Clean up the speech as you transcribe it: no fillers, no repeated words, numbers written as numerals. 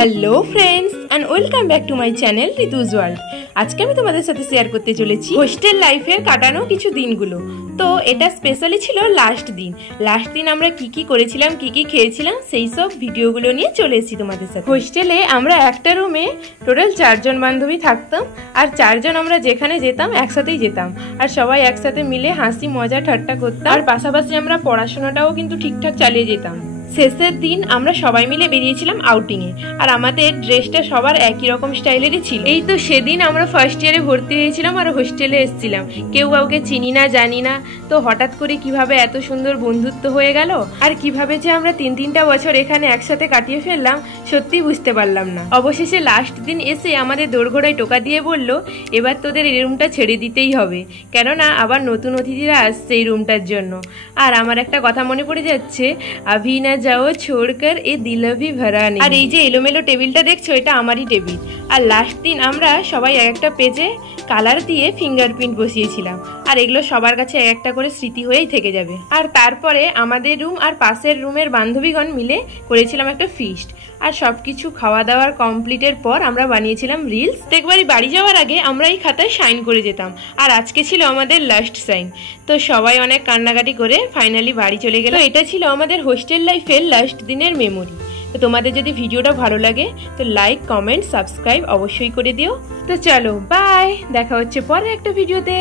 Hello friends and welcome back to my channel Rituj world. আজকে আমি তোমাদের সাথে শেয়ার করতে চলেছি হোস্টেল লাইফের কাটানো কিছু দিনগুলো। তো এটা স্পেশালি ছিল লাস্ট দিন আমরা কি কি করেছিলাম, কি কি খেয়েছিলাম, সেই সব ভিডিওগুলো নিয়ে চলে এসেছি তোমাদের সাথে। হোস্টেলে আমরা একটা রুমে টোটাল 4 জন বান্ধবী থাকতাম, আর 4 জন আমরা যেখানে যেতাম একসাথেই যেতাম, আর সবাই একসাথে মিলে হাসি মজা ঠাট্টা করতাম, আর পাশাপাশি আমরা পড়াশোনাটাও কিন্তু ঠিকঠাক চালিয়ে যেতাম। শেষের দিন আমরা সবাই মিলে বেরিয়েছিলাম আউটিংয়ে, আর আমাদের ড্রেসটা সবার একই রকম স্টাইলেরই ছিল। এই তো সেদিন আমরা ফার্স্ট ইয়ারে ভর্তি হয়েছিলাম আর হোস্টেলে এসেছিলাম, কেউ কাউকে চিনি না জানি না, তো হঠাৎ করে কিভাবে এত সুন্দর বন্ধুত্ব হয়ে গেল, আর কিভাবে যে আমরা 3-3টা বছর এখানে একসাথে কাটিয়ে ফেললাম সত্যি বুঝতে পারলাম না। অবশেষে লাস্ট দিন এসে আমাদের দোরগোড়ায় টোকা দিয়ে বলল, এবার তোদের এই রুমটা ছেড়ে দিতেই হবে, কেননা আবার নতুন অতিথিরা আসছে এই রুমটার জন্য। আর আমার একটা কথা মনে পড়ে যাচ্ছে, আভি না যাও ছোড়কর এ দিল ভি ভরা নেই। আর এই যে এলোমেলো টেবিলটা দেখছো, এটা আমারই টেবিল। আর লাস্ট দিন আমরা সবাই একটা পেজে কালার দিয়ে ফিঙ্গারপ্রিন্ট বসিয়েছিলাম, আর এগুলো সবার কাছে একটা করে স্মৃতি হয়েই থেকে যাবে। আর তারপরে আমাদের রুম আর পাশের রুমের বান্ধবীগণ মিলে করেছিলাম একটা ফিস্ট, আর সবকিছু খাওয়া দাওয়ার কমপ্লিটের পর আমরা বানিয়েছিলাম রিলস। প্রত্যেকবারই বাড়ি যাওয়ার আগে আমরা এই খাতায় সাইন করে যেতাম, আর আজকে ছিল আমাদের লাস্ট সাইন। তো সবাই অনেক কান্নাকাটি করে ফাইনালি বাড়ি চলে গেল। এটা ছিল আমাদের হোস্টেল লাইফের লাস্ট দিনের মেমোরি। তো তোমাদের যদি ভিডিওটা ভালো লাগে তো লাইক, কমেন্ট, সাবস্ক্রাইব অবশ্যই করে দিও। তো চলো বাই, দেখা হচ্ছে পরের একটা ভিডিওতে।